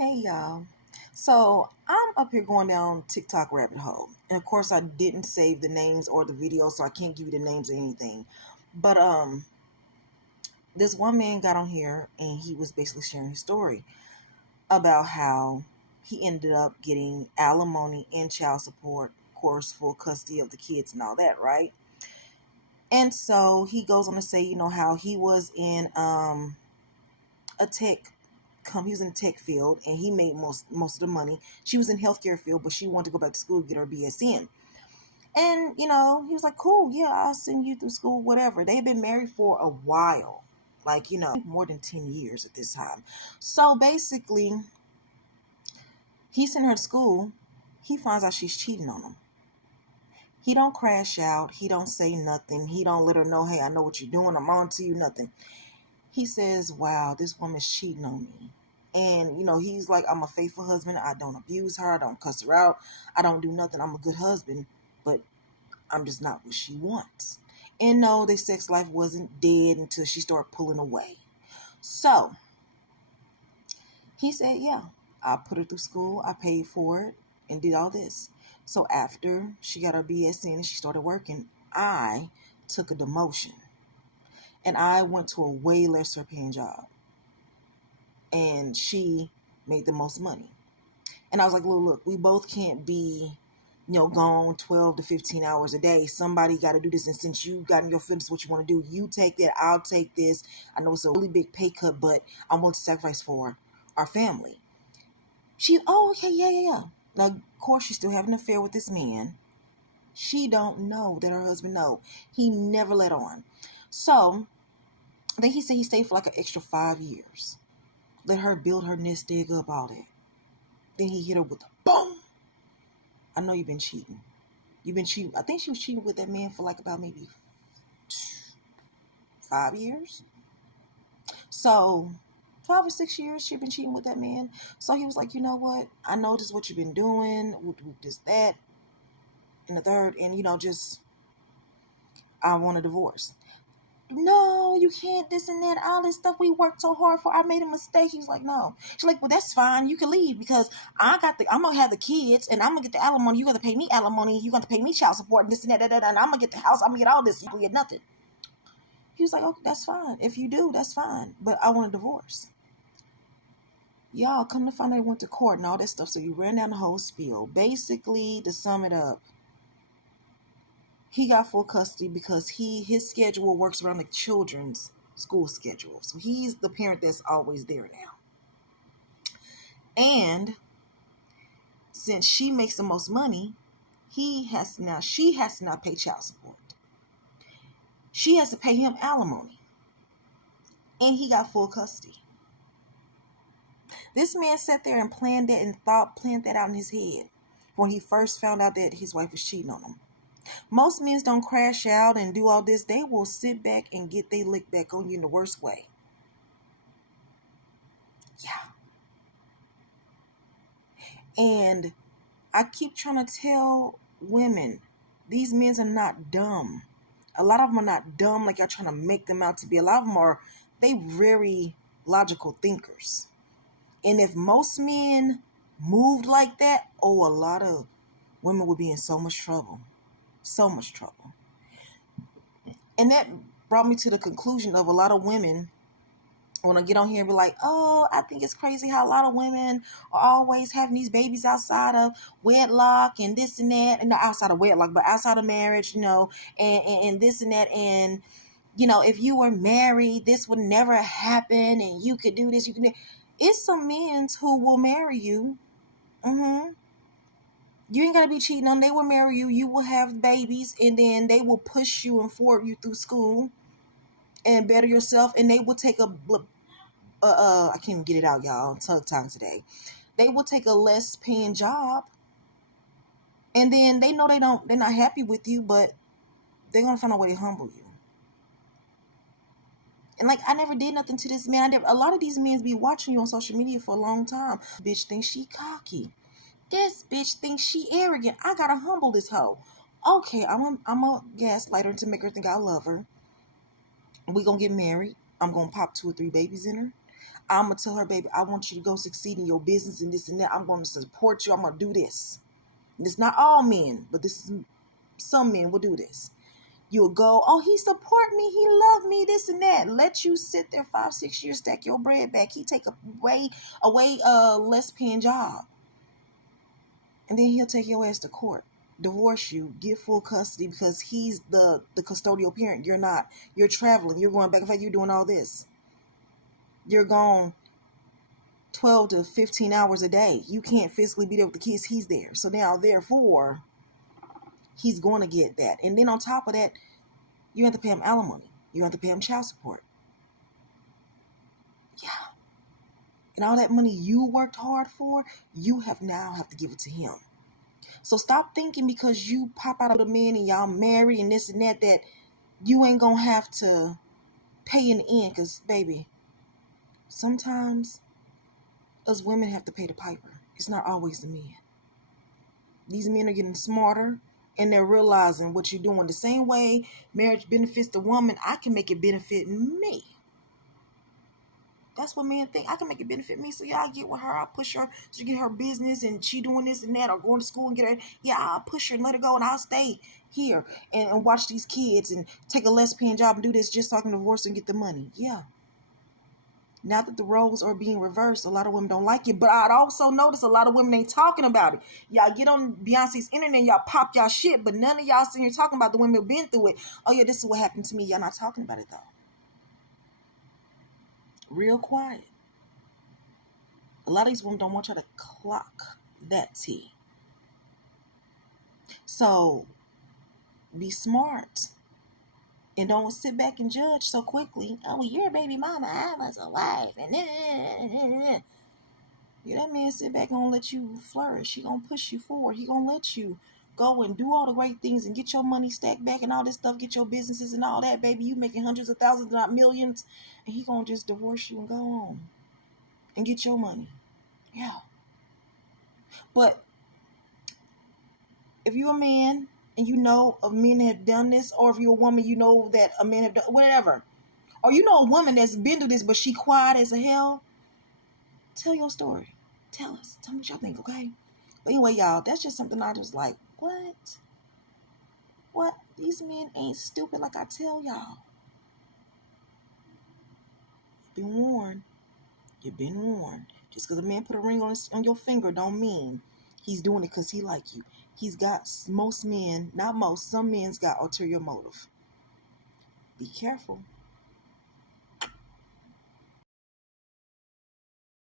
Hey y'all. So I'm up here going down TikTok rabbit hole. And of course I didn't save the names or the videos, so I can't give you the names or anything. But this one man got on here and he was basically sharing his story about how he ended up getting alimony and child support, of course, full custody of the kids and all that, right? And so he goes on to say, how he was in a tech he was in the tech field and he made most of the money. She was in healthcare field, but she wanted to go back to school to get her BSN. And he was like, "Cool, yeah, I'll send you through school, whatever." They've been married for a while, like more than 10 years at this time. So basically, he sent her to school. He finds out she's cheating on him. He don't crash out. He don't say nothing. He don't let her know, "Hey, I know what you're doing. I'm on to you." Nothing. He says, "Wow, this woman's cheating on me." And, he's like, "I'm a faithful husband. I don't abuse her. I don't cuss her out. I don't do nothing. I'm a good husband, but I'm just not what she wants." And no, their sex life wasn't dead until she started pulling away. So he said, "Yeah, I put her through school. I paid for it and did all this." So after she got her BSN and she started working, I took a demotion and I went to a way lesser paying job. And she made the most money. And I was like, look, we both can't be, gone 12 to 15 hours a day. Somebody got to do this. And since you got in your feelings what you want to do, you take that, I'll take this. I know it's a really big pay cut, but I'm willing to sacrifice for our family. Okay, yeah. Now, of course, she's still having an affair with this man. She don't know that her husband know. He never let on. So then he said he stayed for like an extra 5 years. Let her build her nest, dig up, all that. Then he hit her with a boom. "I know you've been cheating. You've been cheating." I think she was cheating with that man for like about maybe 5 years. So 5 or 6 years she'd been cheating with that man. So he was like, "You know what? I know this is what you've been doing. This, that, and the third. And, just, I want a divorce." "No, you can't, this and that, all this stuff we worked so hard for. I made a mistake." He's like, "No." She's like, "Well, that's fine. You can leave because I'm gonna have the kids and I'm gonna get the alimony. You gotta pay me alimony. You gotta pay me child support and this and that, and I'm gonna get the house. I'm gonna get all this. You get nothing." He was like, "Okay, that's fine. If you do, that's fine. But I want a divorce." Y'all, come to find out, they went to court and all that stuff. So you ran down the whole spiel. Basically, to sum it up, he got full custody because his schedule works around the children's school schedule. So he's the parent that's always there now. And since she makes the most money, she has to now pay child support. She has to pay him alimony. And he got full custody. This man sat there and planned that out in his head when he first found out that his wife was cheating on him. Most men don't crash out and do all this. They will sit back and get their lick back on you in the worst way. Yeah. And I keep trying to tell women, these men are not dumb. A lot of them are not dumb like y'all trying to make them out to be. A lot of them they very logical thinkers. And if most men moved like that, a lot of women would be in so much trouble. So much trouble. And that brought me to the conclusion of a lot of women want to get on here and be like, "Oh, I think it's crazy how a lot of women are always having these babies outside of wedlock and this and that." And not outside of wedlock, but outside of marriage, and this and that. And, if you were married, this would never happen. And you could do this, you can do. It's some men who will marry you. You ain't got to be cheating on them. They will marry you. You will have babies. And then they will push you and forward you through school and better yourself. And they will take I can't even get it out, y'all. Tug time today. They will take a less paying job. And then they know they're not happy with you, but they're going to find a way to humble you. And like, I never did nothing to this man. A lot of these men be watching you on social media for a long time. Bitch thinks she cocky. This bitch thinks she arrogant. I gotta humble this hoe. Okay, I'm a gaslighter to make her think I love her. We gonna get married. I'm gonna pop 2 or 3 babies in her. I'm going to tell her, baby, I want you to go succeed in your business and this and that. I'm going to support you. I'm going to do this. And it's not all men, but this is some men will do this. You'll go, oh, he support me. He love me, this and that. Let you sit there 5-6 years, stack your bread back. He take a way less paying job. And then he'll take your ass to court, divorce you, get full custody because he's the custodial parent. You're not. You're traveling. You're going back. In fact, you're doing all this. You're gone 12 to 15 hours a day. You can't physically be there with the kids. He's there. So now, therefore, he's going to get that. And then on top of that, you have to pay him alimony. You have to pay him child support. Yeah. And all that money you worked hard for, you now have to give it to him. So stop thinking because you pop out of a man and y'all married and this and that you ain't going to have to pay in the end. Because, baby, sometimes us women have to pay the piper. It's not always the men. These men are getting smarter and they're realizing what you're doing. The same way marriage benefits the woman, I can make it benefit me. That's what men think. I can make it benefit me. So yeah, I get with her. I push her to get her business and she doing this and that or going to school and get her. Yeah, I'll push her and let her go and I'll stay here and watch these kids and take a less paying job and do this just so I can divorce and get the money. Yeah. Now that the roles are being reversed, a lot of women don't like it. But I'd also notice a lot of women ain't talking about it. Y'all get on Beyonce's internet, y'all pop y'all shit, but none of y'all sitting here talking about the women who've been through it. Oh yeah, this is what happened to me. Y'all not talking about it though. Real quiet. A lot of these women don't want you to clock that tea. So be smart. And don't sit back and judge so quickly. Oh, well, you're a baby mama. I was a wife. And yeah, that man sit back and gonna let you flourish. He gonna push you forward. He gonna let you go and do all the great things and get your money stacked back and all this stuff. Get your businesses and all that, baby. You making hundreds of thousands, not millions. And he gonna just divorce you and go on and get your money. Yeah. But if you're a man and you know of men that have done this, or if you're a woman, you know that a man have done whatever, or you know a woman that's been through this but she quiet as a hell, tell your story. Tell us. Tell me what y'all think, okay? But anyway, y'all, that's just something I was like, what? These men ain't stupid like I tell y'all. Been warned. You've been warned. Just because a man put a ring on your finger don't mean he's doing it because he like you. He's got, most men, not most, some men's got ulterior motive. Be careful.